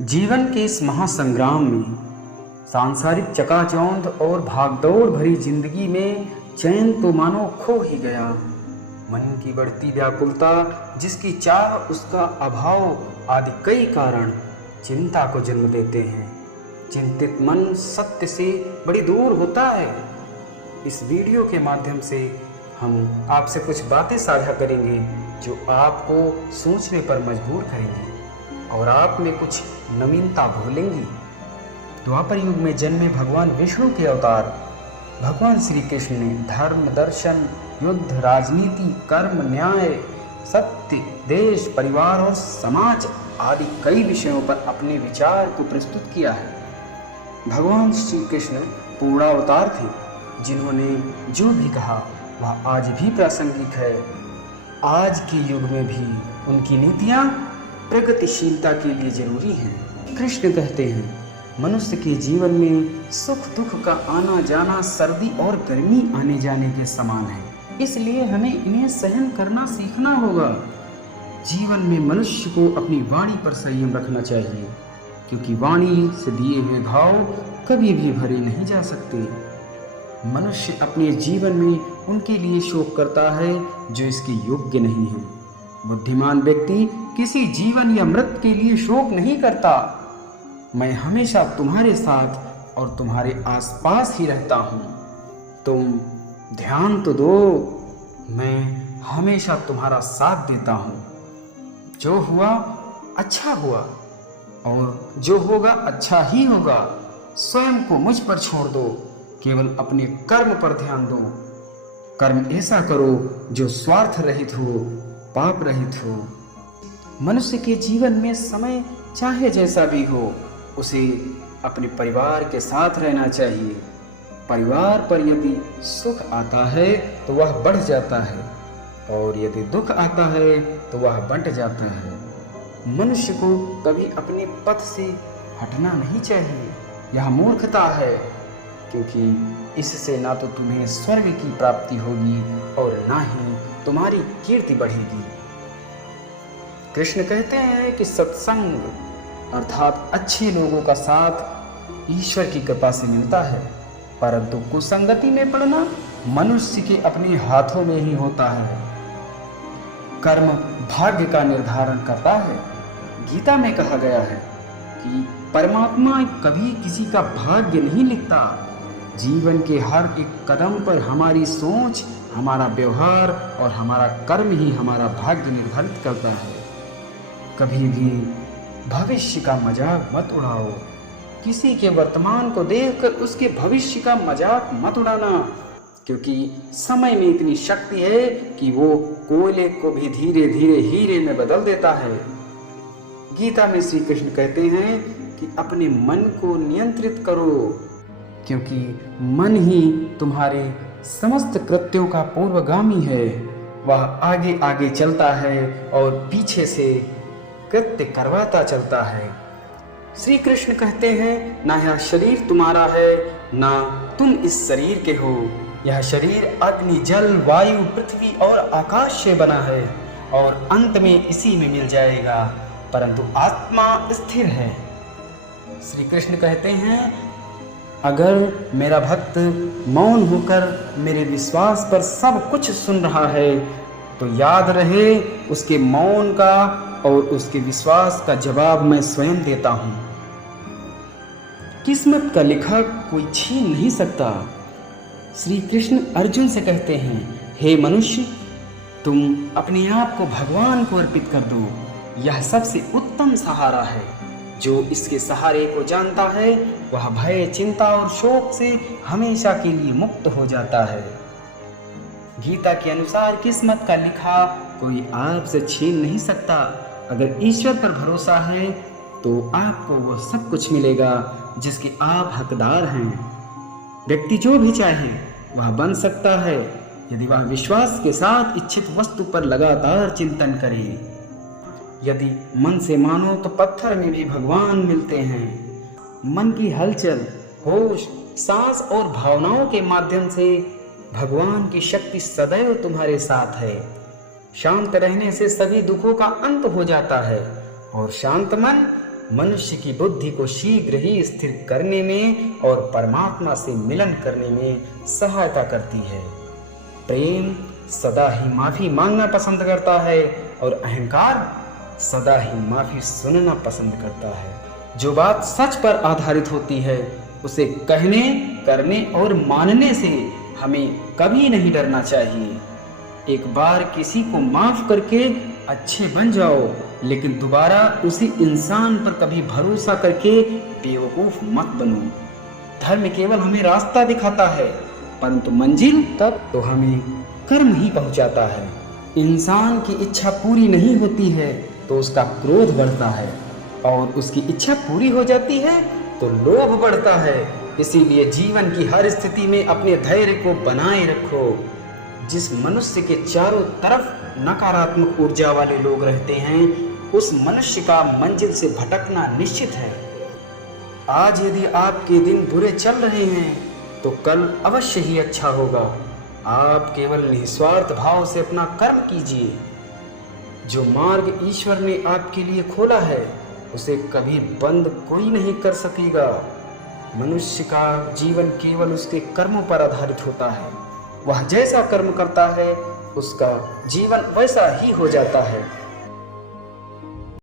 जीवन के इस महासंग्राम में, सांसारिक चकाचौंध और भागदौड़ भरी जिंदगी में चैन तो मानो खो ही गया। मन की बढ़ती व्याकुलता, जिसकी चाह, उसका अभाव आदि कई कारण चिंता को जन्म देते हैं। चिंतित मन सत्य से बड़ी दूर होता है। इस वीडियो के माध्यम से हम आपसे कुछ बातें साझा करेंगे जो आपको सोचने पर मजबूर करेंगी और आप में कुछ नवीनता घोलेंगी। द्वापर युग में जन्मे भगवान विष्णु के अवतार भगवान श्री कृष्ण ने धर्म, दर्शन, युद्ध, राजनीति, कर्म, न्याय, सत्य, देश, परिवार और समाज आदि कई विषयों पर अपने विचार को प्रस्तुत किया है। भगवान श्री कृष्ण पूर्णावतार थे, जिन्होंने जो भी कहा वह आज भी प्रासंगिक है। आज के युग में भी उनकी नीतियाँ प्रगतिशीलता के लिए जरूरी हैं। कृष्ण कहते हैं, मनुष्य के जीवन में सुख दुख का आना जाना सर्दी और गर्मी आने जाने के समान है, इसलिए हमें इन्हें सहन करना सीखना होगा। जीवन में मनुष्य को अपनी वाणी पर संयम रखना चाहिए, क्योंकि वाणी से दिए हुए घाव कभी भी भरे नहीं जा सकते। मनुष्य अपने जीवन में उनके लिए शोक करता है जो इसके योग्य नहीं है। बुद्धिमान व्यक्ति किसी जीवन या मृत्यु के लिए शोक नहीं करता। मैं हमेशा तुम्हारे साथ और तुम्हारे आसपास ही रहता हूँ। तुम ध्यान तो दो, मैं हमेशा तुम्हारा साथ देता हूँ। जो हुआ अच्छा हुआ और जो होगा अच्छा ही होगा। स्वयं को मुझ पर छोड़ दो, केवल अपने कर्म पर ध्यान दो। कर्म ऐसा करो जो स्वार्थ रहित हो, पाप रहित हो। मनुष्य के जीवन में समय चाहे जैसा भी हो, उसे अपने परिवार के साथ रहना चाहिए। परिवार पर यदि सुख आता है तो वह बढ़ जाता है, और यदि दुख आता है तो वह बंट जाता है। मनुष्य को कभी अपने पथ से हटना नहीं चाहिए। यह मूर्खता है, क्योंकि इससे ना तो तुम्हें स्वर्ग की प्राप्ति होगी और ना ही तुम्हारी कीर्ति बढ़ेगी। कृष्ण कहते हैं कि सत्संग अर्थात अच्छे लोगों का साथ ईश्वर की कृपा से मिलता है, परंतु कुसंगति में पड़ना मनुष्य के अपने हाथों में ही होता है। कर्म भाग्य का निर्धारण करता है। गीता में कहा गया है कि परमात्मा कभी किसी का भाग्य नहीं लिखता। जीवन के हर एक कदम पर हमारी सोच, हमारा व्यवहार और हमारा कर्म ही हमारा भाग्य निर्धारित करता है। कभी भी भविष्य का मजाक मत उड़ाओ। किसी के वर्तमान को देखकर उसके भविष्य का मजाक मत उड़ाना, क्योंकि समय में इतनी शक्ति है कि वो कोयले को भी धीरे धीरे हीरे में बदल देता है। गीता में श्री कृष्ण कहते हैं कि अपने मन को नियंत्रित करो, क्योंकि मन ही तुम्हारे समस्त कृत्यों का पूर्वगामी है। वह आगे आगे चलता है और पीछे से कृत्य करवाता चलता है। श्री कृष्ण कहते हैं, ना यह शरीर तुम्हारा है, ना तुम इस शरीर के हो। यह शरीर अग्नि, जल, वायु, पृथ्वी और आकाश से बना है और अंत में इसी में मिल जाएगा, परंतु आत्मा स्थिर है। श्री कृष्ण कहते हैं, अगर मेरा भक्त मौन होकर मेरे विश्वास पर सब कुछ सुन रहा है तो याद रहे, उसके मौन का और उसके विश्वास का जवाब मैं स्वयं देता हूँ। किस्मत का लिखा कोई छीन नहीं सकता। श्री कृष्ण अर्जुन से कहते हैं, हे मनुष्य, तुम अपने आप को भगवान को अर्पित कर दो। यह सबसे उत्तम सहारा है। जो इसके सहारे को जानता है वह भय, चिंता और शोक से हमेशा के लिए मुक्त हो जाता है। गीता के अनुसार किस्मत का लिखा कोई आपसे छीन नहीं सकता। अगर ईश्वर पर भरोसा है तो आपको वो सब कुछ मिलेगा जिसके आप हकदार हैं। व्यक्ति जो भी चाहे वह बन सकता है, यदि वह विश्वास के साथ इच्छित वस्तु पर लगातार चिंतन करे। यदि मन से मानो तो पत्थर में भी भगवान मिलते हैं। मन की हलचल, होश, सांस और भावनाओं के माध्यम से भगवान की शक्ति सदैव तुम्हारे साथ है। शांत रहने से सभी दुखों का अंत हो जाता है और शांत मन मनुष्य की बुद्धि को शीघ्र ही स्थिर करने में और परमात्मा से मिलन करने में सहायता करती है। प्रेम सदा ही माफी मांगना पसंद करता है और अहंकार सदा ही माफी सुनना पसंद करता है। जो बात सच पर आधारित होती है उसे कहने, करने और मानने से हमें कभी नहीं डरना चाहिए। एक बार किसी को माफ करके अच्छे बन जाओ, लेकिन दोबारा उसी इंसान पर कभी भरोसा करके बेवकूफ मत बनो। धर्म केवल हमें रास्ता दिखाता है, परंतु मंजिल तक तो हमें कर्म ही पहुंचाता है। इंसान की इच्छा पूरी नहीं होती है तो उसका क्रोध बढ़ता है, और उसकी इच्छा पूरी हो जाती है तो लोभ बढ़ता है। इसीलिए जीवन की हर स्थिति में अपने धैर्य को बनाए रखो। जिस मनुष्य के चारों तरफ नकारात्मक ऊर्जा वाले लोग रहते हैं, उस मनुष्य का मंजिल से भटकना निश्चित है। आज यदि आपके दिन बुरे चल रहे हैं तो कल अवश्य ही अच्छा होगा। आप केवल निस्वार्थ भाव से अपना कर्म कीजिए। जो मार्ग ईश्वर ने आपके लिए खोला है उसे कभी बंद कोई नहीं कर सकेगा। मनुष्य का जीवन केवल उसके कर्मों पर आधारित होता है। वह जैसा कर्म करता है उसका जीवन वैसा ही हो जाता है।